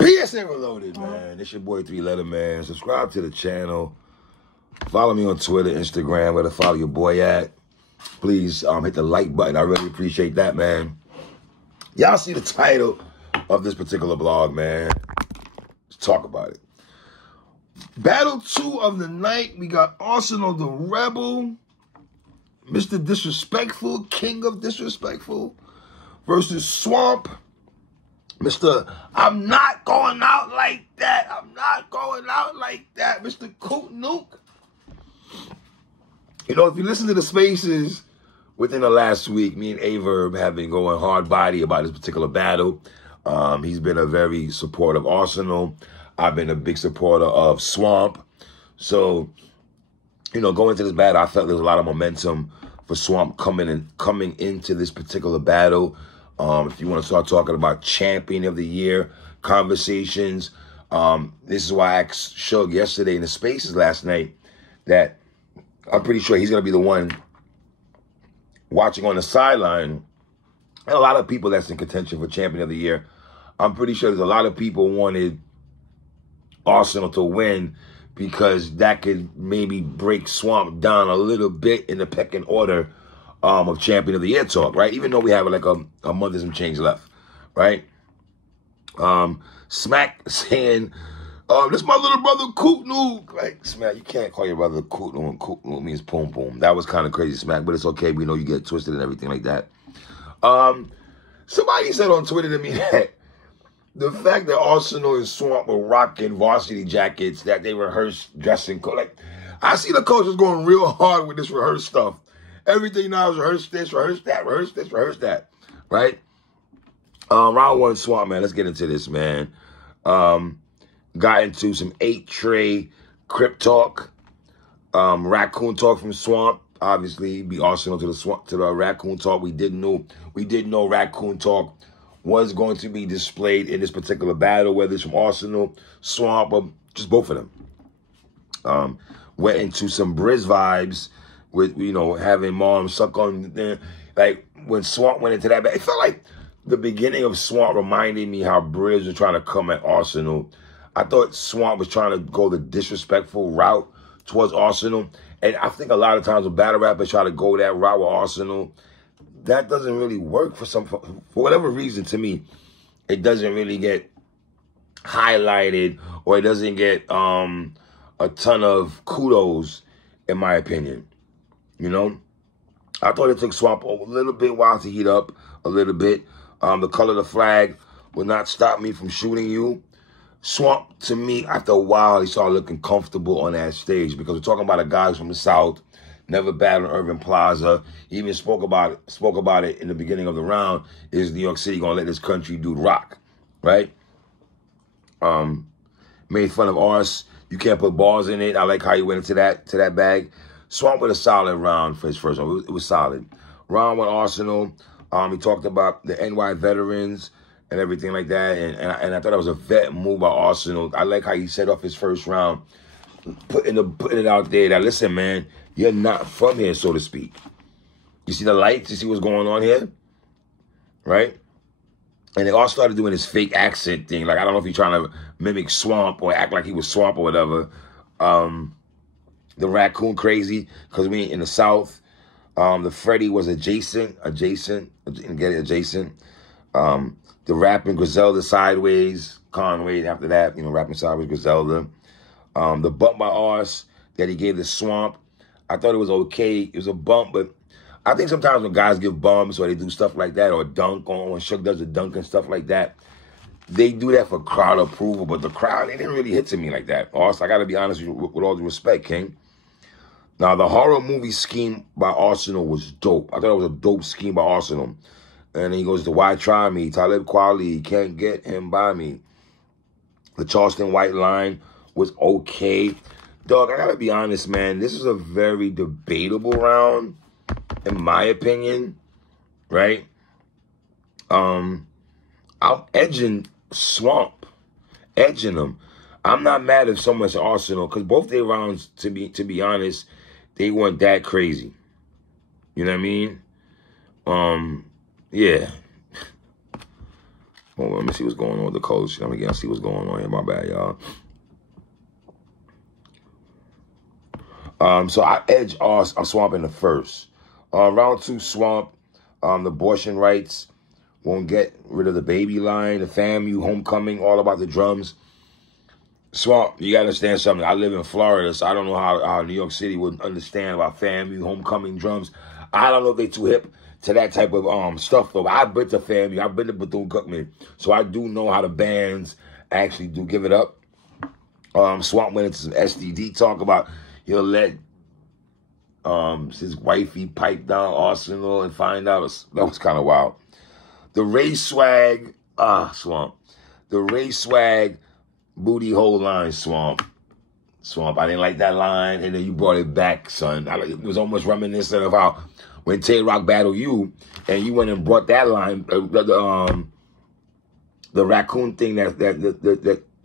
PSA Reloaded, man. It's your boy 3-Letter Man. Subscribe to the channel. Follow me on Twitter, Instagram, where to follow your boy at. Please hit the like button. I really appreciate that, man. Y'all see the title of this particular blog, man. Let's talk about it. Battle 2 of the night. We got Arsonal the Rebel, Mr. Disrespectful, King of Disrespectful, versus Swamp, Mr. I'm not going out like that. I'm not going out like that, Mr. Coot Nuke. You know, if you listen to the spaces within the last week, me and Averb have been going hard body about this particular battle. He's been a very supportive Arsonal. I've been a big supporter of Swamp. So, you know, going into this battle, I felt there was a lot of momentum for Swamp coming into this particular battle. If you want to start talking about champion of the year conversations, this is why I asked Shug yesterday in the spaces last night that I'm pretty sure he's going to be the one watching on the sideline. And a lot of people that's in contention for champion of the year. I'm pretty sure there's a lot of people wanted Arsonal to win because that could maybe break Swamp down a little bit in the pecking order of champion of the year talk, right? Even though we have like a month and some change left, right? Smack saying, this my little brother Coot Nuke. Like, Smack, you can't call your brother Coot Nuke. Coot Nuke means poom poom. That was kind of crazy, Smack, but it's okay. We know you get twisted and everything like that. Somebody said on Twitter to me that the fact that Arsonal and Swamp were rocking varsity jackets, that they rehearsed dressing code. Like, I see the coaches going real hard with this rehearse stuff. Everything now is rehearse this, rehearse that, rehearse this, rehearse that, right? Round 1, Swamp, man. Let's get into this, man. Got into some 8-tray Crip talk, Raccoon talk from Swamp. Obviously, be Arsonal to the Raccoon talk. We did know Raccoon talk was going to be displayed in this particular battle, whether it's from Arsonal, Swamp, or just both of them. Went into some Briz vibes with, you know, having Mom suck on there. Like, when Swamp went into that, it felt like the beginning of Swamp reminded me how Briz was trying to come at Arsonal. I thought Swamp was trying to go the disrespectful route towards Arsonal. And I think a lot of times when battle rappers try to go that route with Arsonal, that doesn't really work for whatever reason. To me, it doesn't really get highlighted, or it doesn't get a ton of kudos, in my opinion. You know, I thought it took Swamp a little bit while to heat up a little bit. The color of the flag will not stop me from shooting you. Swamp, to me, after a while, he started looking comfortable on that stage because we're talking about a guy from the South, never battled Urban Plaza. He even spoke about it in the beginning of the round. Is New York City gonna let this country dude rock, right? Made fun of Ars. You can't put balls in it. I like how he went into that bag. Swamp with a solid round for his first one. It was solid. Round 1 Arsonal. He talked about the NY veterans and everything like that, and I thought that was a vet move by Arsonal. I like how he set off his first round, putting it out there that, listen, man, you're not from here, so to speak. You see the lights? You see what's going on here? Right? And they all started doing this fake accent thing. Like, I don't know if he's trying to mimic Swamp or act like he was Swamp or whatever. The Raccoon crazy, because we ain't in the South. The Freddie was adjacent. The rapping Griselda sideways, Conway after that, you know, rapping sideways Griselda. The bump by Ars that he gave the Swamp, I thought it was okay. It was a bump, but I think sometimes when guys give bumps or they do stuff like that, or dunk on, when Shook does a dunk and stuff like that, they do that for crowd approval, but the crowd, they didn't really hit to me like that. Ars, I got to be honest with all due respect, King. Now, the horror movie scheme by Arsonal was dope. I thought it was a dope scheme by Arsonal. And he goes to Why Try Me? Talib Kweli, can't get him by me. The Charleston White line was okay. Dog, I gotta be honest, man. This is a very debatable round, in my opinion, right? I'm edging Swamp, edging him. I'm not mad if someone's Arsonal, because both their rounds, to be honest, they weren't that crazy. You know what I mean? Yeah. Hold on, let me see what's going on with the coach. Let me get see what's going on here. My bad, y'all. So I edge Swamp in the first. Round 2, Swamp. The abortion rights. Won't get rid of the baby line, the FAMU, homecoming, all about the drums. Swamp, you got to understand something. I live in Florida, so I don't know how New York City would understand about FAMU, homecoming drums. I don't know if they too hip to that type of stuff, though. I've been to FAMU. I've been to Bethune-Cookman. So I do know how the bands actually do give it up. Swamp went into some STD talk about he'll let his wifey pipe down Arsonal and find out. That was kind of wild. The Ray Swag, Swamp. The Ray Swag booty hole line, Swamp. I didn't like that line, and then you brought it back, son. It was almost reminiscent of how when Tay Rock battled you, and you went and brought that line, the raccoon thing that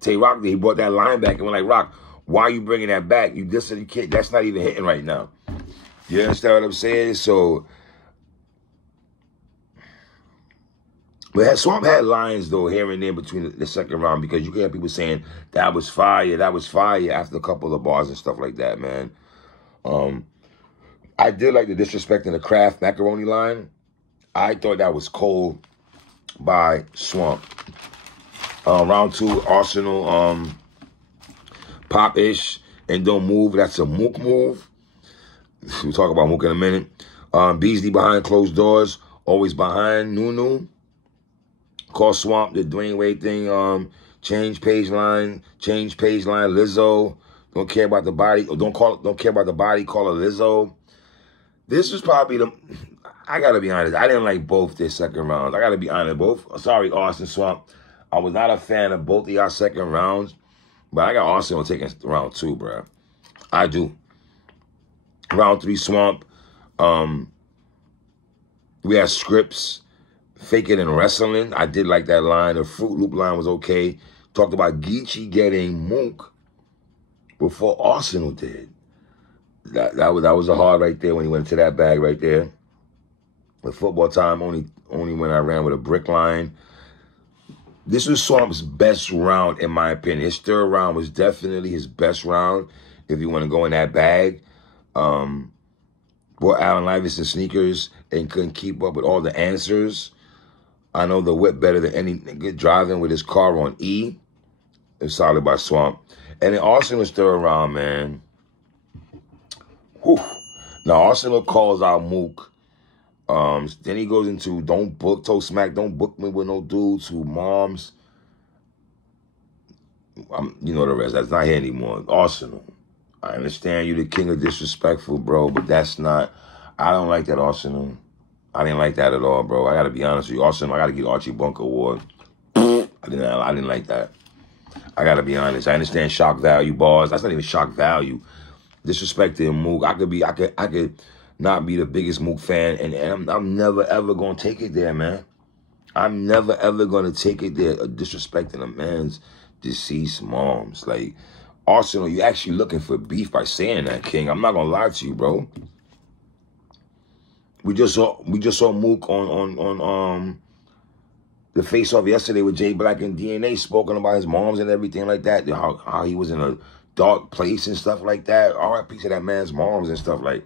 Tay Rock did. He brought that line back, and we're like, Rock, why are you bringing that back? You can't. That's not even hitting right now. You understand what I'm saying? So. But Swamp had lines, though, here and there between the second round, because you can have people saying, that was fire, after a couple of bars and stuff like that, man. I did like the disrespecting the Kraft macaroni line. I thought that was cold by Swamp. Round 2, Arsonal, Pop-ish, and Don't Move. That's a Mook move. We'll talk about Mook in a minute. Beasley behind closed doors, always behind Nunu. Call Swamp the Dwayne Wade thing. Change page line. Lizzo. Don't care about the body. Or don't care about the body. Call her Lizzo. This was probably I gotta be honest. I didn't like both their second rounds. I gotta be honest. Sorry, Austin Swamp. I was not a fan of both of y'all second rounds, but I got Austin taking round 2, bro. I do. Round 3, Swamp. We had Scripps. Fake It and Wrestling. I did like that line. The Fruit Loop line was okay. Talked about Geechee getting Mook before Arsonal did. That was a hard right there when he went into that bag right there. The football time only when I ran with a brick line. This was Swamp's best round, in my opinion. His third round was definitely his best round if you want to go in that bag. Bought Allen Iverson sneakers and couldn't keep up with all the answers. I know the whip better than any nigga driving with his car on E. It's solid by Swamp. And then Arsonal's third round, man. Whew. Now, Arsonal calls out Mook. Then he goes into don't book me with no dudes who moms. You know the rest. That's not here anymore. Arsonal. I understand you the king of disrespectful, bro, but that's not. I don't like that, Arsonal. I didn't like that at all, bro. I got to be honest with you. Arsonal, I got to give Archie Bunker Award. I didn't like that. I got to be honest. I understand shock value bars. That's not even shock value. Disrespecting Mook. I could not be the biggest Mook fan, and I'm never, ever going to take it there, man. I'm never, ever going to take it there, disrespecting a man's deceased moms. Like, Arsonal, you actually looking for beef by saying that, King. I'm not going to lie to you, bro. We just saw Mook on the face-off yesterday with Jay Black and DNA, spoken about his moms and everything like that. How he was in a dark place and stuff like that. R.I.P. to that man's moms and stuff like.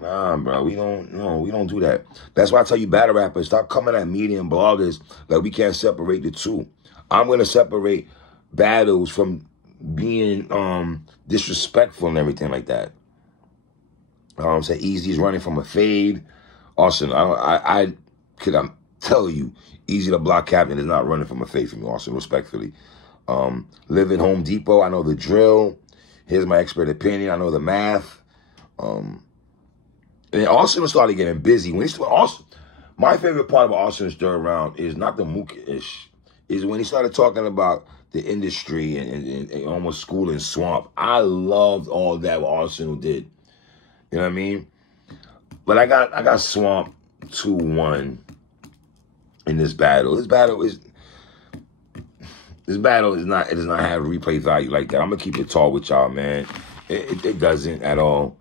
Nah, bro, we don't do that. That's why I tell you, battle rappers, stop coming at media and bloggers like we can't separate the two. I'm gonna separate battles from being disrespectful and everything like that. Say Easy's running from a fade. Austin, I could tell you, Easy the Block Captain is not running from a fade from me, Austin, respectfully. Live at Home Depot, I know the drill. Here's my expert opinion, I know the math. And Austin started getting busy. My favorite part of Austin's third round is not the Mook-ish, is when he started talking about the industry and almost schooling Swamp. I loved all that what Arsonal did. You know what I mean? But I got Swamp 2-1 in this battle. This battle does not have replay value like that. I'm gonna keep it tall with y'all, man. It doesn't at all.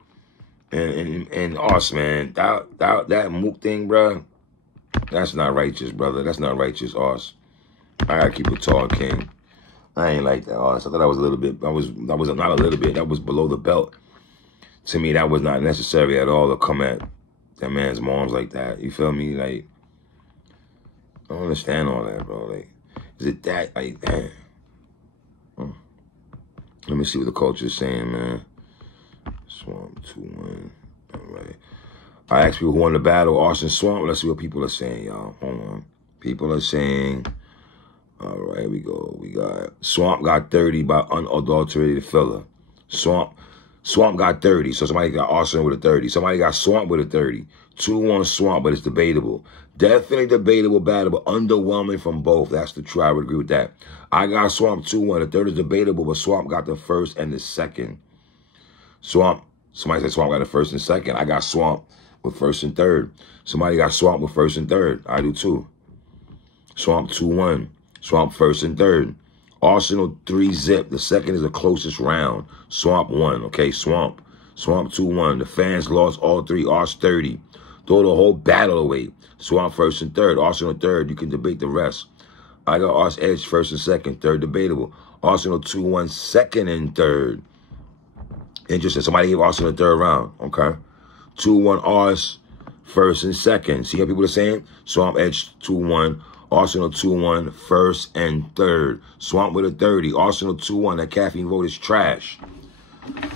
And Ars, man, that Mook thing, bro, that's not righteous, brother. That's not righteous, Ars. I gotta keep it tall, King. I ain't like that, Ars. I thought that was a little bit. That was not a little bit. That was below the belt. To me, that was not necessary at all to come at that man's moms like that. You feel me? Like, I don't understand all that, bro. Like, is it that? Like, damn. Let me see what the culture is saying, man. Swamp 2-1. All right. I asked people who won the battle, Arson Swamp. Let's see what people are saying, y'all. Hold on. People are saying, all right, here we go. We got Swamp got 30 by unadulterated filler. Swamp got 30. So somebody got Arson with a 30. Somebody got Swamp with a 30. 2-1 Swamp, but it's debatable. Definitely debatable battle, but underwhelming from both. That's the true. I would agree with that. I got Swamp 2-1. The third is debatable, but Swamp got the first and the second. Swamp. Somebody said Swamp got the first and second. I got Swamp with first and third. Somebody got Swamp with first and third. I do too. Swamp 2-1. Swamp first and third. Arsonal 3-zip. The second is the closest round. Swamp 1. Okay, Swamp. Swamp 2-1. The fans lost all three. Ars 30. Throw the whole battle away. Swamp first and third. Arsonal third. You can debate the rest. I got Ars Edge first and second. Third debatable. Arsonal 2-1 second and third. Interesting. Somebody gave Arsonal the third round. Okay. 2-1 Ars first and second. See how people are saying? Swamp Edge 2-1. Arsonal 2-1 first and third. Swamp with a 30. Arsonal 2-1. That caffeine vote is trash.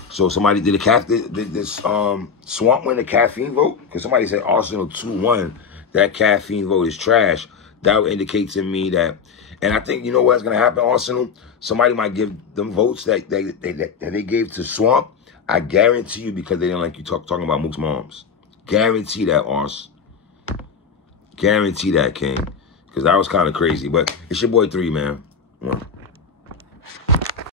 So somebody did this Swamp win the caffeine vote? Because somebody said Arsonal 2-1. That caffeine vote is trash. That would indicate to me that, and I think you know what's gonna happen, Arsonal? Somebody might give them votes that they gave to Swamp. I guarantee you, because they didn't like you talking about Mook's moms. Guarantee that, Ars. Guarantee that, King. Because that was kind of crazy. But it's your boy 3, man. 1.